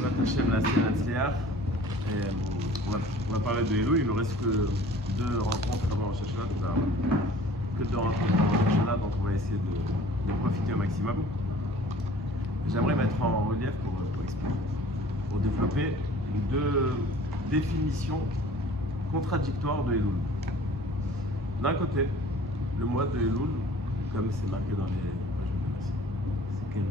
Bezrat Hashem, la Sien on va parler de Elul. Il ne nous reste que 2 rencontres avant Rosh Hashanah. Que 2 rencontres avant Rosh Hashanah, donc on va essayer de profiter au maximum. J'aimerais mettre en relief pour expliquer, pour développer 2 définitions contradictoires de Elul. D'un côté, le mois de Elul, comme c'est marqué dans les... C'est quel...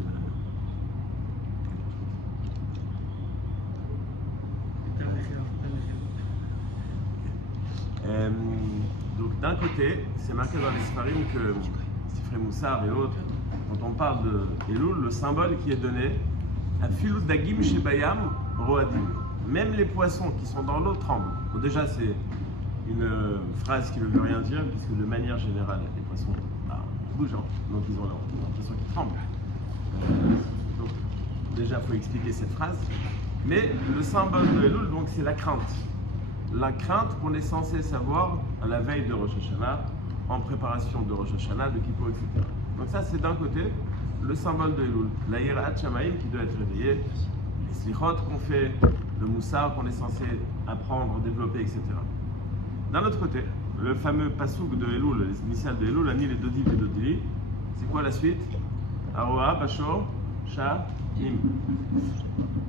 Donc d'un côté, c'est marqué dans les Sfarim que Sifrei Moussar et autres, quand on parle de Elul, le symbole qui est donné, Afilut Dagim Shebayam Roadim. Même les poissons qui sont dans l'eau tremblent. Bon, déjà, c'est une phrase qui ne veut rien dire, puisque de manière générale, les poissons bougent, donc ils ont l'impression qu'ils tremblent. Donc déjà, il faut expliquer cette phrase. Mais le symbole de Elul, donc, c'est la crainte. La crainte qu'on est censé savoir à la veille de Rosh Hashanah, en préparation de Rosh Hashanah, de Kippour, etc. Donc ça, c'est d'un côté le symbole de Elul. La Yirat Shamaim qui doit être réveillée, les Slichot qu'on fait, le Moussar qu'on est censé apprendre, développer, etc. D'un autre côté, le fameux Passouk de Elul, les initiales de Elul, Ani, les Dodi, les Dodili, c'est quoi la suite? Aroa, Bashor, Shanim.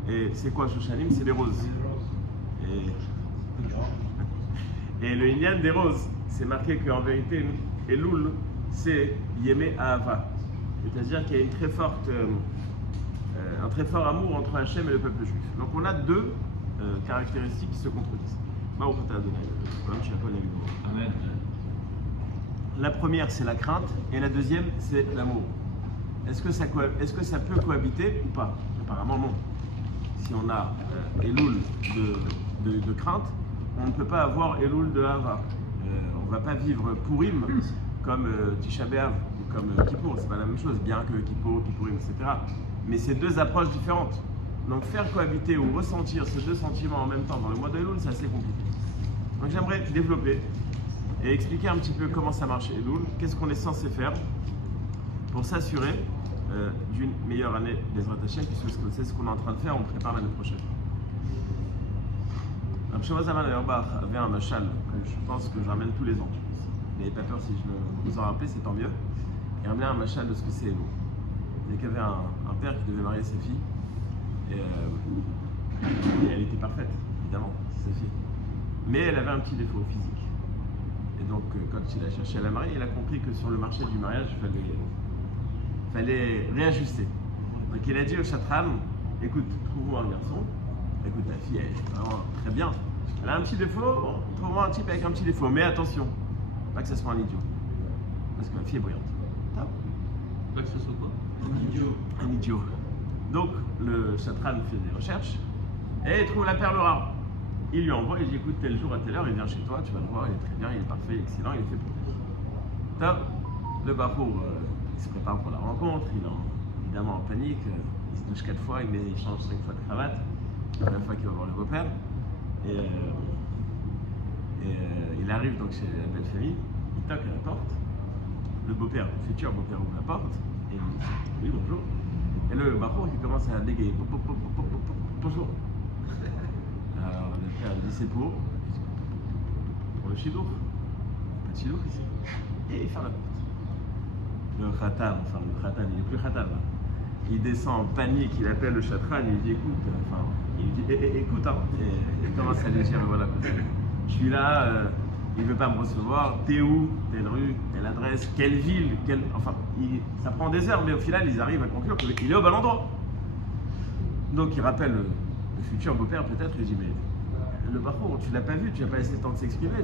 Et c'est quoi Shoshanim? C'est les roses. Et le Inyan des roses, c'est marqué qu'en vérité, Elul, c'est Yemé Ahava. C'est-à-dire qu'il y a une très forte, un très fort amour entre Hachem et le peuple juif. Donc on a 2 caractéristiques qui se contredisent. Amen. La première, c'est la crainte, et la deuxième, c'est l'amour. Est-ce que ça peut cohabiter ou pas? Apparemment non. Si on a Elul de crainte, on ne peut pas avoir Elul de Hava. On ne va pas vivre Purim comme Tisha B'Av ou comme Kippour, c'est pas la même chose, bien que Kippour, Kippourim, etc. Mais c'est 2 approches différentes. Donc faire cohabiter ou ressentir ces 2 sentiments en même temps dans le mois de Elul, c'est assez compliqué. Donc j'aimerais développer et expliquer un petit peu comment ça marche Elul, qu'est-ce qu'on est censé faire pour s'assurer d'une meilleure année des Hashem, puisque c'est ce qu'on est en train de faire, on prépare l'année prochaine. Rav Shlomo Zalman Auerbach avait un machal que je pense que je ramène tous les ans. N'ayez pas peur si je vous en rappelle, c'est tant mieux. Il ramenait un machal de ce que c'est Elul. Il y avait un père qui devait marier ses filles, et elle était parfaite, évidemment, c'est sa fille. Mais elle avait un petit défaut physique. Et donc, quand il a cherché à la marier, il a compris que sur le marché du mariage, il fallait réajuster. Donc il a dit au chatran, écoute, trouve-moi un garçon. Écoute, ta fille, elle est vraiment très bien. Elle a un petit défaut, bon, trouve-moi un type avec un petit défaut. Mais attention, pas que ce soit un idiot. Parce que ma fille est brillante. Pas que ce soit quoi? Un idiot. Donc, le chatran fait des recherches et il trouve la perle rare. Il lui envoie, il dit écoute, tel jour à telle heure, il vient chez toi, tu vas le voir, il est très bien, il est parfait, excellent, il est fait pour toi. Top. Le barour, il se prépare pour la rencontre, il est évidemment en panique, il se douche 4 fois, il change 5 fois de cravate, la première fois qu'il va voir le beau-père. Et il arrive donc chez la belle famille, il toque à la porte, le beau-père, le futur beau-père ouvre la porte, et il dit oui, bonjour. Et le barour, il commence à bégayer, bonjour. Alors le père dit c'est pour le chidour, pas de chidour ici. Et il ferme la porte. Le khatan, il n'est plus khatan là. Il descend en panique, il appelle le chatran, il dit écoute, écoute, hein. Et il commence à lui dire voilà, je suis là, il ne veut pas me recevoir, t'es où, telle rue, telle adresse, quelle ville, ça prend des heures, mais au final ils arrivent à conclure qu'il est au bon endroit. Donc il rappelle le futur beau-père peut-être, il dit mais le barour, tu l'as pas vu, tu n'as pas laissé le temps de s'exprimer,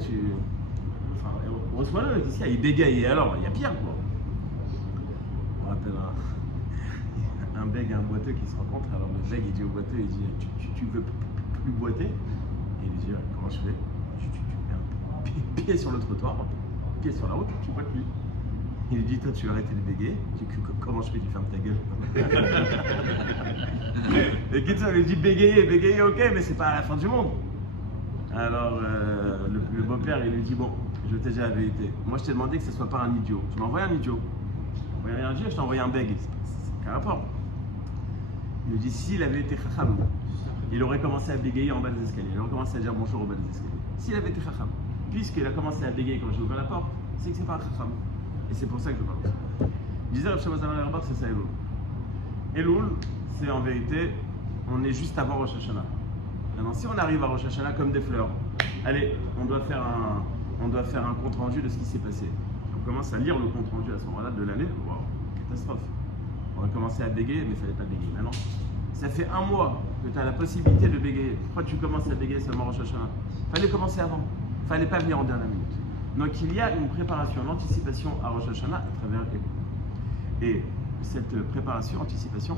reçois-le, il bégaye, et alors, il y a pire quoi. On rappelle un bègue et un boiteux qui se rencontrent, alors le bègue il dit au boiteux, il dit tu veux plus boiter? Et il lui dit comment je fais? Tu mets un pied sur le trottoir, un pied sur la route, tu bois plus. Il lui dit toi tu vas arrêter de bégayer, comment je fais? Tu fermes ta gueule. Et Kitson lui dit bégayer, ok, mais c'est pas à la fin du monde. Alors le beau-père il lui dit bon, je t'ai dit la vérité. Moi je t'ai demandé que ce soit pas un idiot. Tu m'as envoyé un idiot. Tu m'as envoyé un idiot, je t'ai envoyé un bègue. C'est qu'un rapport. Il lui dit s'il avait été chacham, il aurait commencé à bégayer en bas des escaliers, il aurait commencé à dire bonjour au bas des escaliers. S'il avait été chacham, puisqu'il a commencé à bégayer quand j'ai ouvert la porte, c'est que c'est pas un chacham. Et c'est pour ça que je parle de ça. Disait Rav Shlomo Zalman Auerbach, c'est ça Elul. Elul, c'est en vérité, on est juste avant Rosh Hashanah. Maintenant, si on arrive à Rosh Hashanah comme des fleurs, allez, on doit faire un compte rendu de ce qui s'est passé. On commence à lire le compte rendu à ce moment-là de l'année. Waouh, catastrophe. On va commencer à bégayer, mais il ne fallait pas bégayer. Maintenant, ça fait un mois que tu as la possibilité de bégayer. Pourquoi tu commences à bégayer seulement Rosh Hashanah? Il fallait commencer avant. Il ne fallait pas venir en dernière minute. Donc il y a une préparation, une anticipation à Rosh Hashanah à travers Elul. Et cette préparation, anticipation,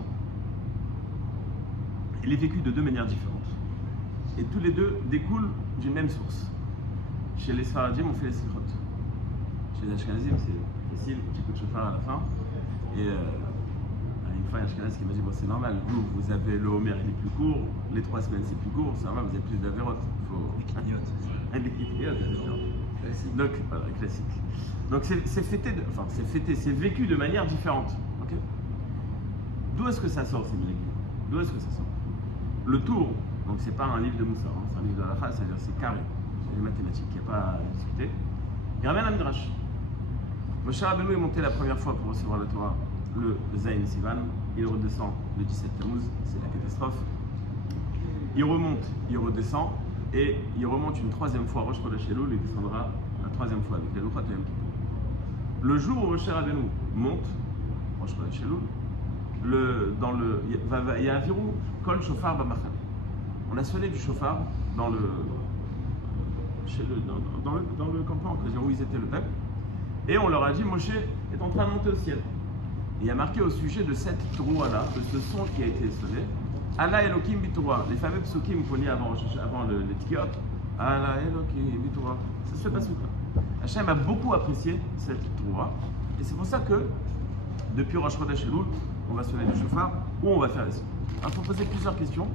elle est vécue de deux manières différentes. Et tous les deux découlent d'une même source. Chez les Sfaradim, on fait les Slichot. Chez les Ashkenazim, c'est facile, un petit coup de chauffard à la fin. Et une fois, un Ashkenaz qui m'a dit bon, c'est normal, vous avez le Homer, il est plus court, les 3 semaines c'est plus court, c'est normal, vous avez plus d'Averot. Des Kitriotes, donc, voilà, classique. Donc c'est fêté, c'est vécu de manière différente. Okay. D'où est-ce que ça sort ces minagim? D'où est-ce que ça sort? Le tour, donc c'est pas un livre de Moussa, hein, c'est un livre de Halacha, c'est-à-dire c'est carré, c'est des mathématiques, il n'y a pas à discuter. Il ramène un midrash. Moshe Rabbeinu est monté la première fois pour recevoir la Torah le Zayin Sivan, il redescend le 17 Tammuz, c'est la catastrophe. Il remonte, il redescend, et il remonte une 3e fois Rosh Chodesh Elul, il descendra la 3e fois avec les Luchot Yom Kippour. Le jour où Moshe Rabbeinu monte, Rosh Chodesh Elul, il y a un virou, Kol Shofar Bamachane. On a sonné du chauffard dans le campement, où ils étaient le peuple, et on leur a dit Moshe est en train de monter au ciel. Et il y a marqué au sujet de cette troua-là, de ce son qui a été sonné, Allah Elohim Bitroua, les fameux psukim qu'on lit avant les tikiot, Allah Elohim Bitroua, ça se fait pas souvent. Hachem a beaucoup apprécié cette troua, et c'est pour ça que depuis Rosh Chodesh Elul, on va sonner du chauffard ou on va faire les sons. Alors il faut poser plusieurs questions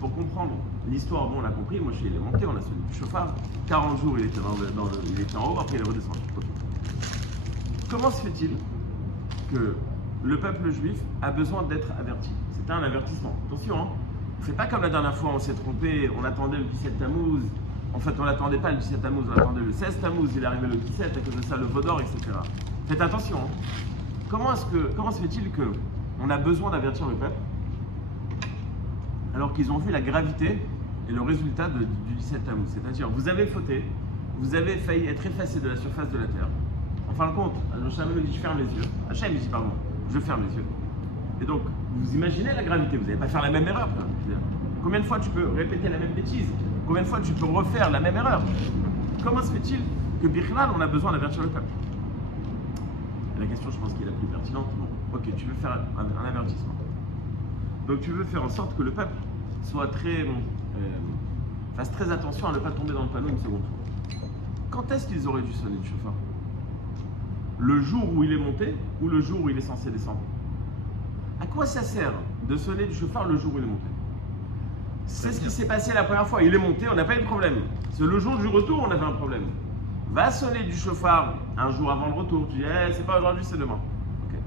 pour comprendre l'histoire. Bon, on a compris, Moshe il est monté, on a sonné du chauffard, 40 jours il était, il était en haut, après il est redescendu. Comment se fait-il que le peuple juif a besoin d'être averti? C'était un avertissement. Attention, hein. C'est pas comme la dernière fois, on s'est trompé, on attendait le 17 Tammuz. En fait, on n'attendait pas le 17 Tammuz, on attendait le 16 Tammuz, il est arrivé le 17, à cause de ça, le Vaudor, etc. Faites attention. Hein. Comment se fait-il qu'on a besoin d'avertir le peuple alors qu'ils ont vu la gravité et le résultat du 17 Tammuz? C'est-à-dire, vous avez fauté, vous avez failli être effacé de la surface de la terre. En fin de compte, Hachem me dit je ferme les yeux. Hachem me dit pardon, je ferme les yeux. Et donc, vous imaginez la gravité, vous n'allez pas faire la même erreur. Combien de fois tu peux répéter la même bêtise? Combien de fois tu peux refaire la même erreur? Comment se fait-il que Bichlal, on a besoin d'avertir le peuple? Et la question, je pense, qui est la plus pertinente. Bon, ok, tu veux faire un avertissement. Donc tu veux faire en sorte que le peuple soit fasse très attention à ne pas tomber dans le panneau une seconde fois. Quand est-ce qu'ils auraient dû sonner du chauffard? Le jour où il est monté ou le jour où il est censé descendre? À quoi ça sert de sonner du chauffard le jour où il est monté? C'est ce qui s'est passé la première fois. Il est monté, on n'a pas eu de problème. C'est le jour du retour, on avait un problème. Va sonner du chauffard un jour avant le retour. Tu dis, c'est pas aujourd'hui, c'est demain. Okay.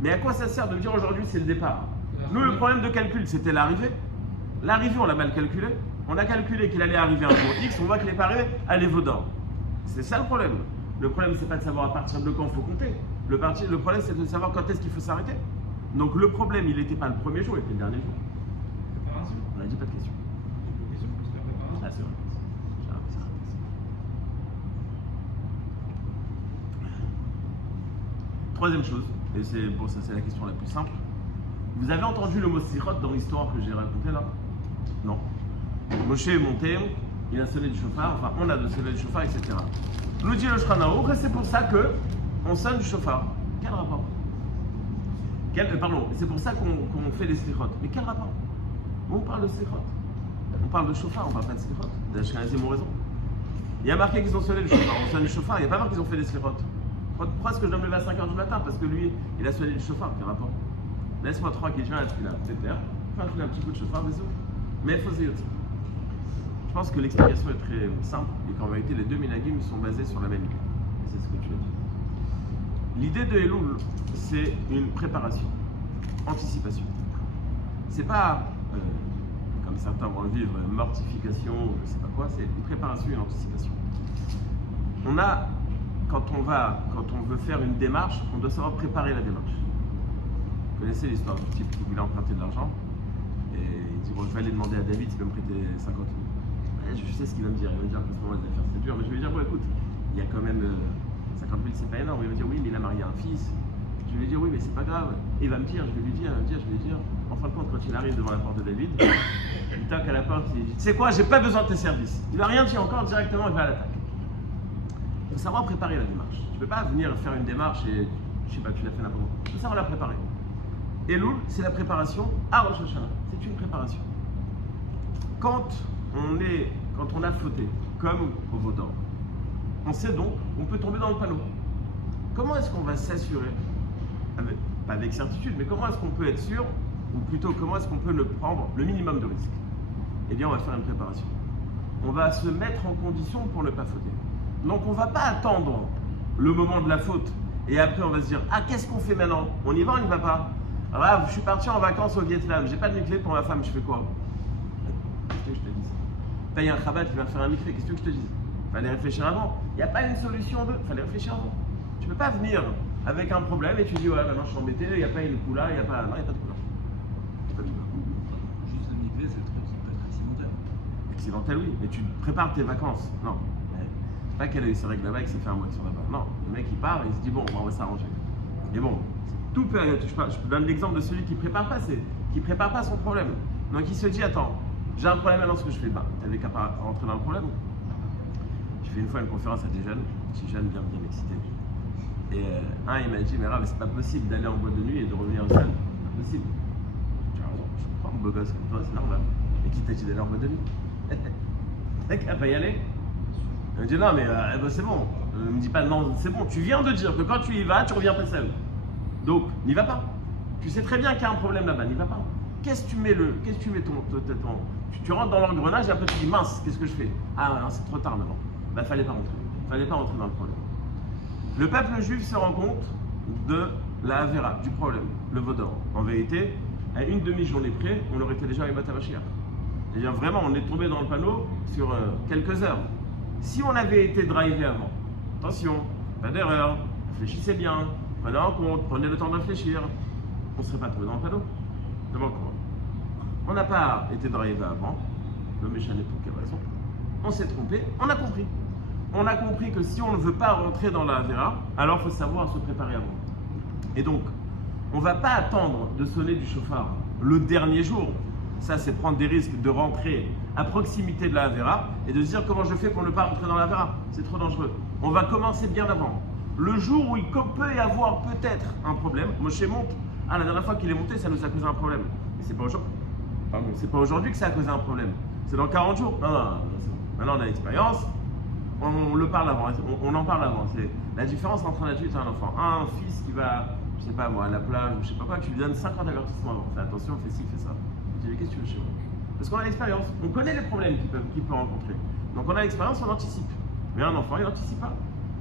Mais à quoi ça sert de dire aujourd'hui, c'est le départ? Nous, le problème de calcul, c'était l'arrivée. L'arrivée, on l'a mal calculé. On a calculé qu'il allait arriver un jour X, on voit qu'il n'est pas arrivé à l'Évaudor. C'est ça le problème. Le problème, c'est pas de savoir à partir de quand il faut compter. Le problème, c'est de savoir quand est-ce qu'il faut s'arrêter. Donc le problème, il n'était pas le premier jour, il était le dernier jour. On n'a dit pas de question. Ah, c'est vrai. Troisième chose, et c'est la question la plus simple. Vous avez entendu le mot Sirot dans l'histoire que j'ai racontée là? Non. Moshe est monté, il a sonné du chauffard, enfin on a sonné du chauffard, etc. Nous dit le Shulchan Aruch, c'est pour ça qu'on sonne du chauffard. Quel rapport? Pardon, c'est pour ça qu'on fait les slichot. Mais quel rapport? On parle de slichot. On parle de chauffard, on parle pas de slichot. Les Ashkenazim ont raison. Il y a marqué qu'ils ont sonné le chauffard. On sonne du chauffard, il n'y a pas marqué qu'ils ont fait les slichot. Pourquoi est-ce que je dois me lever à 5h du matin? Parce que lui, il a sonné du chauffard. Quel rapport? Laisse-moi 3 questions à la fila. C'est clair. Enfin, je fais un petit coup de chauffard, bisous. Mais il faut essayer aussi. Je pense que l'explication est très simple et qu'en vérité, les deux minagim sont basés sur la même idée. C'est ce que tu as dit. L'idée de Elul, c'est une préparation, anticipation. C'est pas comme certains vont le vivre, mortification, je ne sais pas quoi, c'est une préparation et une anticipation. Quand on veut faire une démarche, on doit savoir préparer la démarche. Vous connaissez l'histoire du type qui voulait emprunter de l'argent et il dit bon, je vais aller demander à David s'il peut me prêter 50 000. Je sais ce qu'il va me dire, il va me dire qu'en ce moment les affaires c'est dur, mais je vais lui dire bon écoute, il y a quand même 50 000, c'est pas énorme. Il va me dire oui, mais il a marié un fils. Je vais lui dire oui, mais c'est pas grave. Et il va me dire, je vais lui dire, je vais lui dire. En fin de compte, quand il arrive devant la porte de David, il toque à la porte, il dit tu sais quoi, j'ai pas besoin de tes services. Il va rien dire encore, directement il va à l'attaque. Il faut savoir préparer la démarche. Tu peux pas venir faire une démarche et je sais pas, tu l'as fait n'importe quoi. Il faut savoir la préparer. Elul, c'est la préparation à Rosh Hashanah. C'est une préparation. Quand on a fauté, comme au Vaudan, on sait donc qu'on peut tomber dans le panneau. Comment est-ce qu'on va s'assurer, pas avec certitude, mais comment est-ce qu'on peut être sûr, ou plutôt comment est-ce qu'on peut le prendre le minimum de risque? Eh bien, on va faire une préparation. On va se mettre en condition pour ne pas fauter. Donc, on ne va pas attendre le moment de la faute et après on va se dire ah, qu'est-ce qu'on fait maintenant? On y va, on n'y va pas? Ah, je suis parti en vacances au Vietnam, j'ai pas de mikvé pour ma femme, je fais quoi? Qu'est-ce que je te dis? Paye un khabat, il va faire un mikvé, qu'est-ce que je te dis? Fallait réfléchir avant. Il n'y a pas une solution fallait réfléchir avant. Tu ne peux pas venir avec un problème et tu dis ouais, maintenant je suis embêté, il n'y a pas une coula, il n'y a pas. Non, il n'y a pas de coula. Juste le mikvé, c'est le truc qui peut être accidentel. Accidentel, oui, mais tu prépares tes vacances. Non. C'est pas qu'elle a eu ses règles là-bas et qu'il s'est fait un mois sur là-bas. Non, le mec il part et il se dit bon, on va s'arranger. Mais bon, tout peut. Je donne l'exemple de celui qui prépare pas son problème. Donc il se dit attends, j'ai un problème maintenant, ce que je fais, bah, t'avais qu'à pas rentrer dans le problème. J'ai fait une fois une conférence à des jeunes, petits jeunes bien excités. Et il m'a dit mais Rav, c'est pas possible d'aller en boîte de nuit et de revenir seul. C'est pas possible. Tu as raison, je comprends, beau gosse comme toi, c'est normal. Et qui t'a dit d'aller en boîte de nuit? T'as qu'à pas y aller. Il me dit non mais c'est bon. Il me dit pas non, c'est bon, tu viens de dire que quand tu y vas, tu reviens pas seul. Donc, n'y va pas. Tu sais très bien qu'il y a un problème là-bas, n'y va pas. Qu'est-ce que tu mets tu rentres dans l'engrenage et après tu dis mince, qu'est-ce que je fais? Ah non, c'est trop tard maintenant. Bah fallait pas rentrer dans le problème. Le peuple juif se rend compte de la Avera, du problème, le Vaudor. En vérité, à une demi-journée près, on aurait été déjà avec Matamashia. C'est-à-dire vraiment, on est tombé dans le panneau sur quelques heures. Si on avait été drivé avant, attention, pas d'erreur, réfléchissez bien, prenez en compte, prenez le temps de réfléchir, on ne serait pas tombé dans le panneau. Devant quoi? On n'a pas été drivé avant, le méchant n'est pour quelle raison? On s'est trompé, on a compris. On a compris que si on ne veut pas rentrer dans la Avera, alors il faut savoir se préparer avant. Et donc, on ne va pas attendre de sonner du chauffard le dernier jour. Ça, c'est prendre des risques de rentrer à proximité de la Avera et de se dire comment je fais pour ne pas rentrer dans la Avera. C'est trop dangereux. On va commencer bien avant. Le jour où il peut y avoir peut-être un problème, Moshe monte. Ah, la dernière fois qu'il est monté, ça nous a causé un problème. Mais c'est pas aujourd'hui. Pardon, c'est pas aujourd'hui que ça a causé un problème. C'est dans 40 jours. Non, c'est bon. Maintenant, on a l'expérience. On le parle avant, on en parle avant. C'est la différence entre un adulte et un enfant. Un fils qui va, je sais pas moi, à la plage ou je sais pas quoi, tu lui donnes 50 avertissements avant. Fais attention, fais ci, fais ça. Tu dis, qu'est-ce que tu veux chez moi? Parce qu'on a l'expérience, on connaît les problèmes qu'il peut rencontrer. Donc on a l'expérience, on anticipe. Mais un enfant, il n'anticipe pas.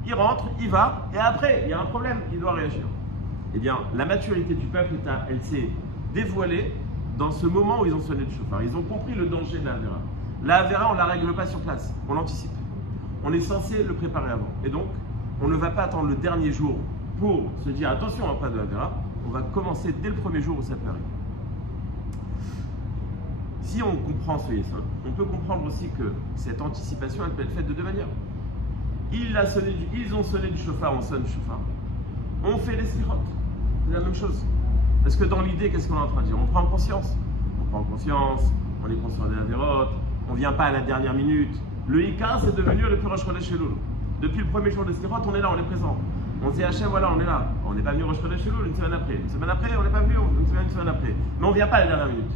Il rentre, il va, et après, il y a un problème, il doit réagir. Eh bien, la maturité du peuple, elle s'est dévoilée dans ce moment où ils ont sonné du chauffard. Ils ont compris le danger de la Avera. La Avera, on ne la règle pas sur place, on l'anticipe. On est censé le préparer avant. Et donc, on ne va pas attendre le dernier jour pour se dire attention, pas de Avera. On va commencer dès le premier jour où ça peut arriver. Si on comprend ce yesod, on peut comprendre aussi que cette anticipation, elle peut être faite de deux manières. Ils ont sonné du chauffard, on sonne du chauffard. On fait les slichot, c'est la même chose. Parce que dans l'idée, qu'est-ce qu'on est en train de dire? On prend conscience. On prend conscience, on est conscient des avérotes, on ne vient pas à la dernière minute. Le Ika, c'est devenu le plus Rosh Chodesh Elul. Depuis le premier jour de slichot, on est là, on est présent. On se dit Hachem, voilà, on est là. On n'est pas venu au Rosh Chodesh Elul une semaine après. Une semaine après, on n'est pas venu une semaine après. Mais on ne vient pas à la dernière minute.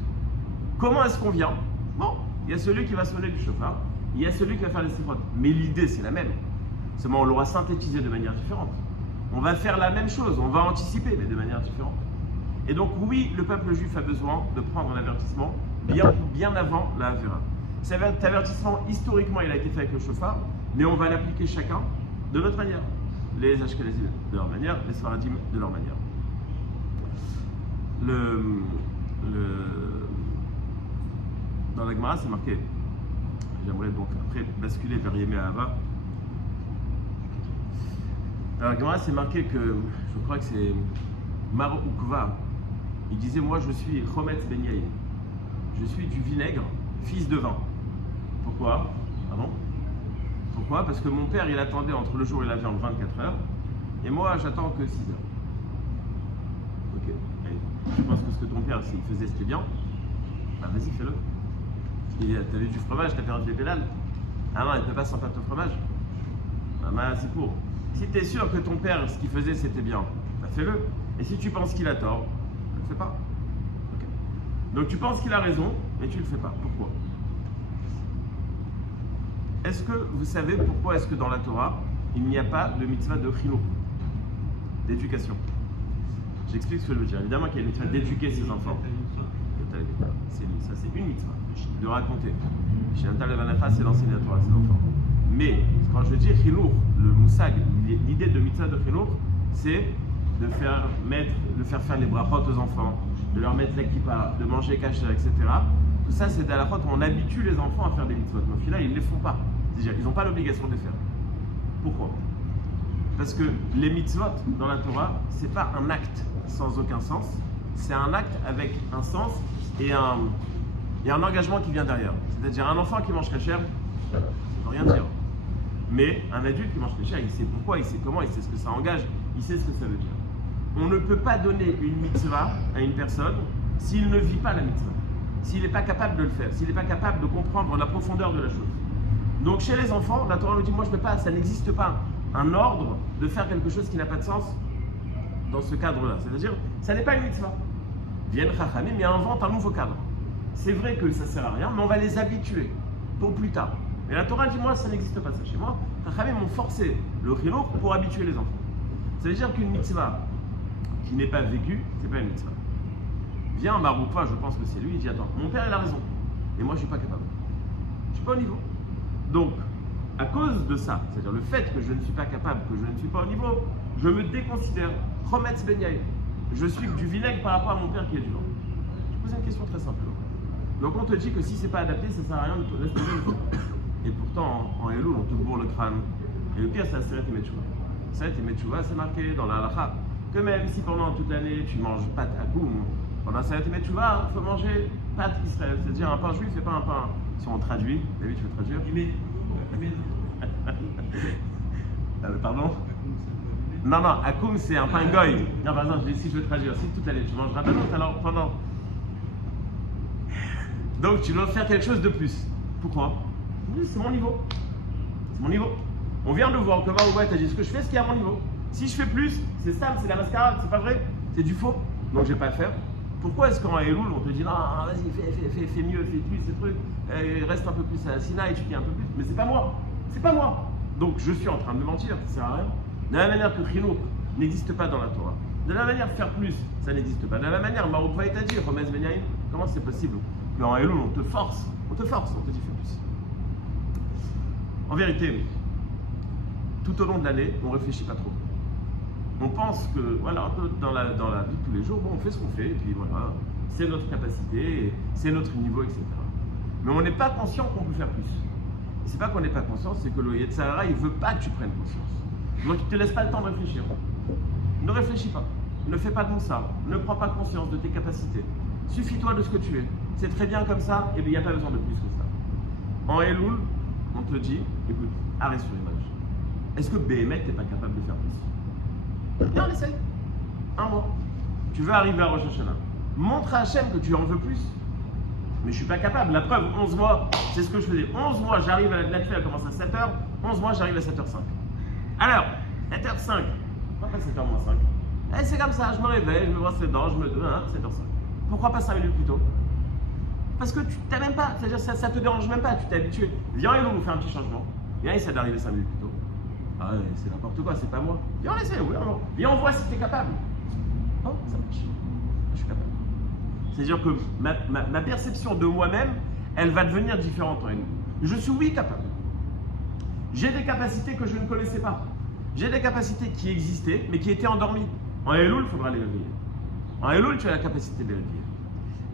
Comment est-ce qu'on vient? Bon, il y a celui qui va sonner du chauffard, il y a celui qui va faire les slichot. Mais l'idée, c'est la même. Seulement, on l'aura synthétisé de manière différente. On va faire la même chose, on va anticiper, mais de manière différente. Et donc, oui, le peuple juif a besoin de prendre un avertissement bien avant la Avera. Cet avertissement, historiquement, il a été fait avec le chauffard, mais on va l'appliquer chacun de notre manière. Les Ashkenazim de leur manière, les Sfaradim de leur manière. dans la Gemara, c'est marqué. J'aimerais donc après basculer vers Yemé Ahava. Dans la Gemara, c'est marqué que, je crois que c'est Mar Ukva. Il disait, moi je suis Chometz Ben Yair. Je suis du vinaigre, fils de vin. Pourquoi? Ah bon? Pourquoi? Parce que mon père, il attendait entre le jour et la viande 24 heures. Et moi, j'attends que 6 heures. Ok. Et je pense que ce que ton père, s'il faisait, c'était bien. Bah vas-y, fais-le. T'avais du fromage, t'as perdu les pédales. Ah non, il ne peut pas sans pâte au fromage. Ah c'est pour. Si tu es sûr que ton père, ce qu'il faisait, c'était bien, bah fais-le. Et si tu penses qu'il a tort, ne le fais pas. Okay. Donc tu penses qu'il a raison, mais tu ne le fais pas. Pourquoi? Est-ce que vous savez pourquoi est-ce que dans la Torah, il n'y a pas de mitzvah de chinour, d'éducation? J'explique ce que je veux dire. Évidemment qu'il y a une mitzvah d'éduquer ses enfants. Ça, c'est une mitzvah, de raconter. Chez Natal Levanacha, c'est l'enseigner la Torah à ses enfants. Mais quand je dis chinour, le moussag, l'idée de mitzvah de chinour, c'est de faire faire les brachot aux enfants, de leur mettre la kippa, de manger kasher, etc. Tout ça, c'est à la fois on habitue les enfants à faire des mitzvot. Mais au final, ils ne les font pas. C'est-à-dire, ils n'ont pas l'obligation de les faire. Pourquoi? Parce que les mitzvot dans la Torah, c'est pas un acte sans aucun sens, c'est un acte avec un sens et un engagement qui vient derrière. C'est-à-dire, un enfant qui mange kasher, ça ne veut rien dire. Mais un adulte qui mange kasher, il sait pourquoi, il sait comment, il sait ce que ça engage, il sait ce que ça veut dire. On ne peut pas donner une mitzvah à une personne s'il ne vit pas la mitzvah, s'il n'est pas capable de le faire, s'il n'est pas capable de comprendre la profondeur de la chose. Donc chez les enfants, la Torah nous dit, moi je ne peux pas, ça n'existe pas un ordre de faire quelque chose qui n'a pas de sens dans ce cadre-là. C'est-à-dire, ça n'est pas une mitzvah. Viennent Chachamim et inventent un nouveau cadre. C'est vrai que ça ne sert à rien, mais on va les habituer pour plus tard. Et la Torah dit, moi ça n'existe pas ça chez moi. Chachamim m'ont forcé le chinour pour habituer les enfants. Ça veut dire qu'une mitzvah qui n'est pas vécue, c'est pas une mitzvah. Vient Maroupa, je pense que c'est lui, il dit, attends, mon père il a raison, et moi je suis pas capable. Je suis pas au niveau. Donc, à cause de ça, c'est-à-dire le fait que je ne suis pas capable, que je ne suis pas au niveau, je me déconsidère Chometz Ben Yair. Je suis du vinaigre par rapport à mon père qui est du vin. Je pose une question très simple. Donc on te dit que si c'est pas adapté, ça sert à rien de te laisser le faire. Et pourtant, en Elul, on te bourre le crâne. Et le pire, c'est la Seret Metchouva. Seret Metchouva, c'est marqué dans la halakha que même si pendant toute l'année tu manges pâte à goum, pendant la Seret Metchouva, il faut manger pâte Israël. C'est-à-dire un pain juif et pas un pain. Si on traduit, David, tu veux traduire? Pardon? Non, akoum c'est un pain goy. Non, par exemple, si je veux traduire, si toute l'année tu mangeras pas d'autre, alors pendant. Donc tu dois faire quelque chose de plus. Pourquoi? Oui, c'est mon niveau. C'est mon niveau. On vient de voir que Marouba t'a dit ce que je fais, ce qui est à mon niveau. Si je fais plus, c'est ça, c'est la mascarade, c'est pas vrai, c'est du faux. Donc je vais pas le faire. Pourquoi est-ce qu'en Elul, on te dit non, vas-y, fais mieux, fais plus ces trucs, reste un peu plus à Sina, étudie un peu plus. Mais c'est pas moi. C'est pas moi. Donc je suis en train de me mentir, ça sert à rien. De la même manière que Chinour n'existe pas dans la Torah. De la même manière faire plus, ça n'existe pas. De la même manière, Marouba t'a dit, Chometz Ben Yair, comment c'est possible qu'en Elul, on te force, on te dit fais plus. En vérité, tout au long de l'année, on ne réfléchit pas trop. On pense que, voilà, dans la vie de tous les jours, bon, on fait ce qu'on fait, et puis voilà, c'est notre capacité, c'est notre niveau, etc. Mais on n'est pas conscient qu'on peut faire plus. Et c'est pas qu'on n'est pas conscient, c'est que le Yetzer Hara, il ne veut pas que tu prennes conscience. Donc il ne te laisse pas le temps de réfléchir. Ne réfléchis pas, ne fais pas de ça, ne prends pas conscience de tes capacités. Suffis-toi de ce que tu es. C'est très bien comme ça, et bien il n'y a pas besoin de plus que ça. En Elul, on te dit, écoute, arrête sur l'image. Est-ce que Béhémet n'est pas capable de faire plus? Viens, on essaye. Un mois. Tu veux arriver à Rosh Hashanah. Montre à Hachem que tu en veux plus. Mais je ne suis pas capable. La preuve, 11 mois, c'est ce que je faisais. 11 mois, j'arrive à la fête, elle commence à 7h. 11 mois, j'arrive à 7h05. Alors, 7h05. Pourquoi pas 7h moins 5? C'est comme ça, je me réveille, je me brosse les dents, je me donne, 7h05. Pourquoi pas 5 minutes plus tôt? Parce que tu t'as même pas, c'est-à-dire ça te dérange même pas, tu t'es habitué. Viens et nous faire un petit changement. Viens, essaie d'arriver 5 minutes plus tôt. Ah ouais, c'est n'importe quoi, c'est pas moi. Viens, on essaie, oui, alors. Viens, on voit si tu es capable. Oh, ça marche. Je suis capable. C'est-à-dire que ma perception de moi-même, elle va devenir différente en elle. Je suis, oui, capable. J'ai des capacités que je ne connaissais pas. J'ai des capacités qui existaient, mais qui étaient endormies. En Elul, il faudra les réveiller. En Elul, tu as la capacité de les réveiller.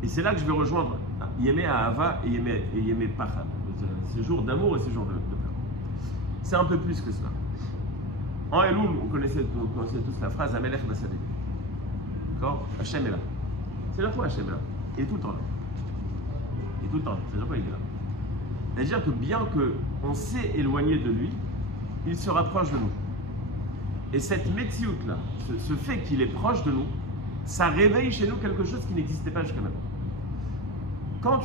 Et c'est là que je vais rejoindre Yémé Ahava et Yémé Pachad. Ces jours d'amour et ces jours de peur. C'est un peu plus que cela. En Elul, on connaissait tous la phrase Amelech Basadé. D'accord? Hachem est là. C'est la fois Hachem est là. Il est tout le temps là. Il est tout le temps là. C'est la fois il est là. C'est-à-dire que bien qu'on s'est éloigné de lui, il se rapproche de nous. Et cette métiout là, ce fait qu'il est proche de nous, ça réveille chez nous quelque chose qui n'existait pas jusqu'à maintenant. Quand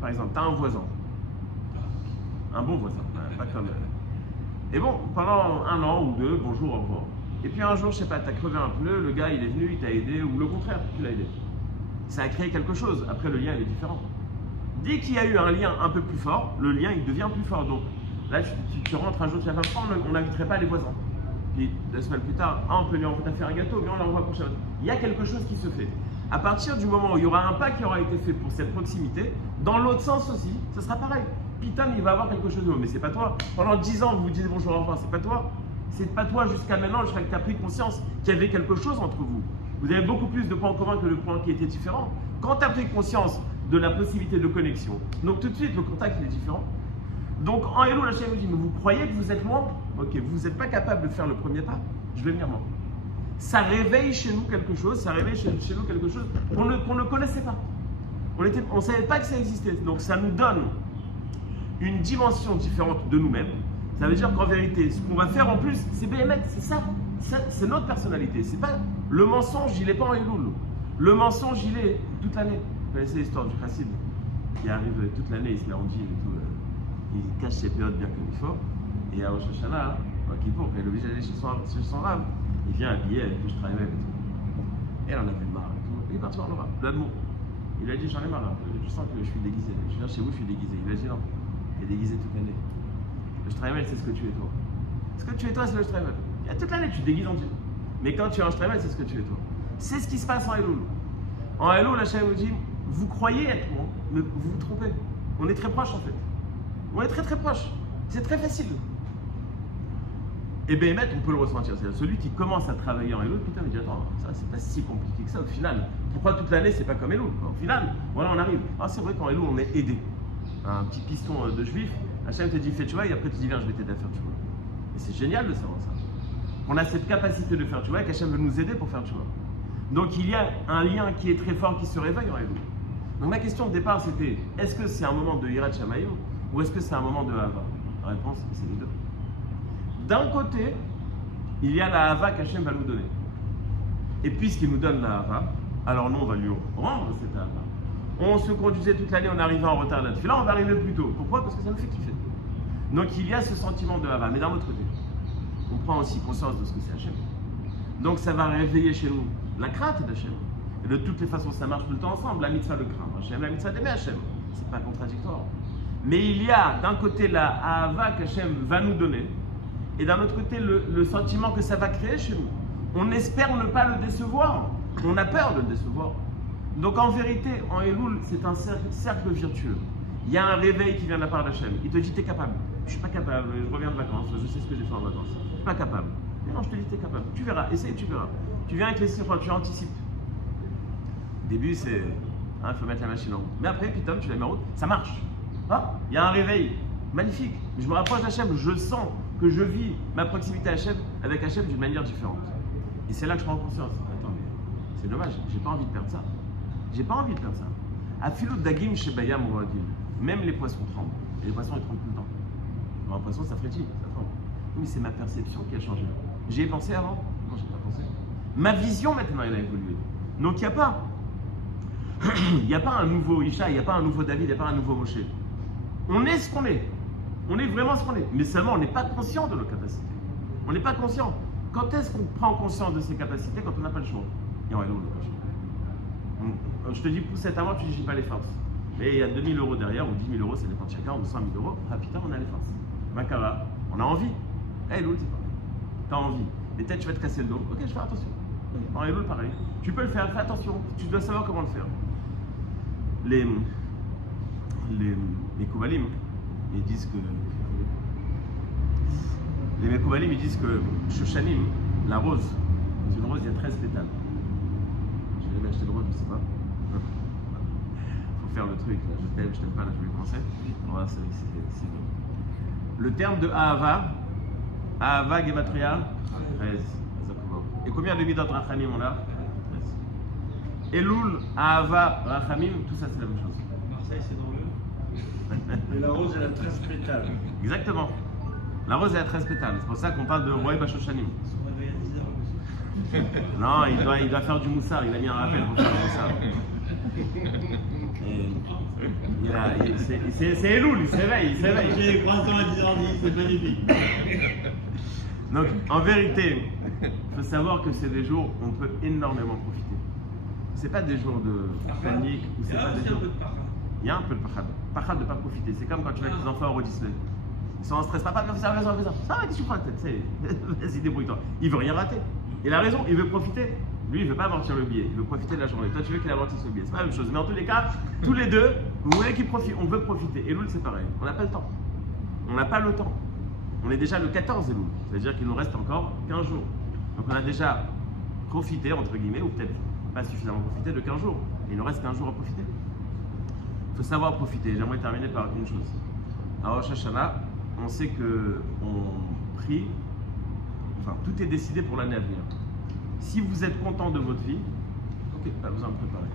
par exemple, tu as un voisin, un bon voisin, pas comme... Et bon, pendant 1 an ou 2, bonjour, au revoir. Et puis un jour, je sais pas, tu as crevé un pneu, le gars il est venu, il t'a aidé, ou le contraire, tu l'as aidé. Ça a créé quelque chose, après le lien il est différent. Dès qu'il y a eu un lien un peu plus fort, le lien il devient plus fort. Donc là, tu rentres un jour, tu vas faire on n'inviterait pas les voisins. Puis 2 semaines plus tard, on peut lui envoyer faire un gâteau, mais on l'envoie pour Shabbat. Il y a quelque chose qui se fait. À partir du moment où il y aura un pas qui aura été fait pour cette proximité, dans l'autre sens aussi, ce sera pareil. Pitam, il va avoir quelque chose de nouveau, mais c'est pas toi. Pendant 10 ans, vous vous dites bonjour, au revoir, c'est pas toi. C'est pas toi jusqu'à maintenant, jusqu'à que tu as pris conscience qu'il y avait quelque chose entre vous. Vous avez beaucoup plus de points communs que le point qui était différent. Quand tu as pris conscience de la possibilité de connexion, donc tout de suite, le contact il est différent. Donc en Elul, Hachem vous dit, mais vous croyez que vous êtes loin? Ok, vous n'êtes pas capable de faire le premier pas, je vais venir moi. Ça réveille chez nous quelque chose, ça réveille chez nous quelque chose qu'on ne connaissait pas. On ne savait pas que ça existait. Donc ça nous donne une dimension différente de nous-mêmes. Ça veut dire qu'en vérité, ce qu'on va faire en plus, c'est BMX, c'est ça. C'est notre personnalité. C'est pas le mensonge, il n'est pas en Elul. Le mensonge, il est toute l'année. Vous connaissez l'histoire du chassid qui arrive toute l'année, il se met en jean et tout. Il cache ses périodes bien comme il faut. Et à Rosh Hashanah, Kippour, quand il est obligé d'aller chez son rave, il vient habillé avec couche travail et tout. Et elle en a vu marre et tout. Il est parti voir le rave, l'amour. Il a dit j'en ai marre là, je sens que je suis déguisé. Je viens chez vous, je suis déguisé. Il a dit non, tu es déguisé toute l'année. Le Shtraimel, c'est ce que tu es toi. Ce que tu es toi, c'est le Shtraimel. Il y a toute l'année, tu te déguises en Dieu. Mais quand tu es en Shtraimel, c'est ce que tu es toi. C'est ce qui se passe en Elul. En Elul, Hachem vous dit, vous croyez être moi, mais vous vous trompez. On est très proches en fait. On est très très proches. C'est très facile. Et Béhémet, on peut le ressentir. C'est celui qui commence à travailler en Elul, putain, il dit attends, ça c'est pas si compliqué que ça au final. Pourquoi toute l'année c'est pas comme Elul? Au final, voilà, on arrive. Ah, c'est vrai qu'en Elul, on est aidé. Un petit piston de juif, Hachem te dit fais tu vois, et après tu dis viens, je vais t'aider à faire tu vois. Et c'est génial de savoir ça. On a cette capacité de faire tu vois, et qu'Hachem veut nous aider pour faire tu vois. Donc il y a un lien qui est très fort qui se réveille en Elul. Donc ma question de départ c'était est-ce que c'est un moment de Yirat Shamayim ou est-ce que c'est un moment de Hava? La réponse c'est les deux. D'un côté, il y a la Hava qu'Hachem va nous donner. Et puisqu'il nous donne la Hava, alors nous on va lui rendre cette Hava. On se conduisait toute l'année, on arrivait en retard là-dessus. Là on va arriver plus tôt. Pourquoi? Parce que ça nous fait kiffer. Donc il y a ce sentiment de Hava. Mais d'un autre côté, on prend aussi conscience de ce que c'est Hachem. Donc ça va réveiller chez nous la crainte d'Hachem. Et de toutes les façons, ça marche tout le temps ensemble. La mitzvah de craindre Hachem, la mitzvah d'aimer Hachem. C'est pas contradictoire. Mais il y a d'un côté la Hava qu'Hachem va nous donner. Et d'un autre côté, le sentiment que ça va créer chez nous. On espère ne pas le décevoir. On a peur de le décevoir. Donc en vérité, en Elul, c'est un cercle virtueux. Il y a un réveil qui vient de la part d'Hachem. Il te dit, t'es capable. Je suis pas capable, je reviens de vacances, je sais ce que j'ai fait en vacances. Je suis pas capable. Mais non, je te dis, t'es capable. Tu verras, essaye, tu verras. Tu viens avec les sirop, tu anticipes. Au début, c'est, il faut mettre la machine en route. Mais après, putain, tu la mets en route, ça marche. Ah, il y a un réveil. Magnifique. Je me rapproche d'Hachem, je sens que je vis ma proximité avec Hachem d'une manière différente. Et c'est là que je prends conscience. Attends, mais c'est dommage, j'ai pas envie de perdre ça. J'ai pas envie de perdre ça. Afilou dagim chez Bayam ou Agim. Même les poissons tremblent. Et les poissons, ils tremblent tout le temps. Alors, un poisson, ça frétille, ça tremble. Oui, c'est ma perception qui a changé. J'y ai pensé avant? Non, j'ai pas pensé. Ma vision maintenant, elle a évolué. Donc, il n'y a pas un nouveau Isha, il n'y a pas un nouveau David, il n'y a pas un nouveau Moshe. On est ce qu'on est. On est vraiment ce qu'on est. Mais seulement, on n'est pas conscient de nos capacités. On n'est pas conscient. Quand est-ce qu'on prend conscience de ses capacités? Quand on n'a pas le choix. Et on n'a pas le choix. Je te dis, pousse cette amende, tu dis, j'ai pas les forces. Mais il y a 2000 € derrière, ou 10 000 €, ça dépend de chacun, ou 100 000 €. Ah putain, on a les forces. Makara, on a envie. Elul, c'est pareil. T'as envie. Mais peut-être tu vas te casser le dos. Ok, je fais attention. En Elul, pareil. Tu peux le faire, fais attention. Tu dois savoir comment le faire. Les Mekoubalim, ils disent que. Les Mekoubalim, ils disent que Shoshanim, la rose, dans une rose, il y a 13 pétales. J'ai jamais acheté de rose, je sais pas. Faut faire le truc, là, je t'aime pas, là, je vais commencer. Voilà, c'est bon. Le terme de Ahava, Ahava Gematria, 13. Et combien de Midot Rachamim on a? 13. Elul, Ahava, Rachamim, tout ça c'est la même chose. Marseille, c'est dans le. Et la rose, elle a 13 pétales. Exactement. La rose est à 13 pétales, c'est pour ça qu'on parle de Roé Bashoshanim. Ils sont réveillés à 10h aussi. Non, il doit faire du moussard, il a mis un rappel pour faire du moussard. C'est Elul, il se réveille. J'ai les croissants à 10h10, c'est magnifique. Donc, en vérité, il faut savoir que c'est des jours où on peut énormément profiter. C'est pas des jours de panique, ou Il y c'est a pas des aussi un jours... peu de parfum. Il y a un peu de pachad. Pachad de ne pas profiter. C'est comme quand tu vas avec tes enfants à Euro Disney. Ils sont en stress. Papa, fais ça. Ça va, qu'est-ce que tu prends la tête? Vas-y, débrouille-toi. Il veut rien rater. Il a raison, il veut profiter. Lui, il veut pas amortir le billet. Il veut profiter de la journée. Toi, tu veux qu'il amortisse le billet. C'est pas la même chose. Mais en tous les cas, tous les deux, vous voulez qu'ils profitent. On veut profiter. Et Elul, c'est pareil. On n'a pas le temps. On n'a pas le temps. On est déjà le 14 Elul. C'est-à-dire qu'il nous reste encore 15 jours. Donc, on a déjà profité, entre guillemets, ou peut-être pas suffisamment profité de 15 jours. Et il nous reste 15 jours à profiter. Il faut savoir profiter. J'aimerais terminer par une chose. À Rosh Hashanah, on sait qu'on prie, enfin tout est décidé pour l'année à venir. Si vous êtes content de votre vie, ok, bah, vous en préparez.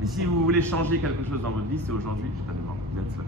Mais si vous voulez changer quelque chose dans votre vie, c'est aujourd'hui, je ne sais pas demain. Bien de cela.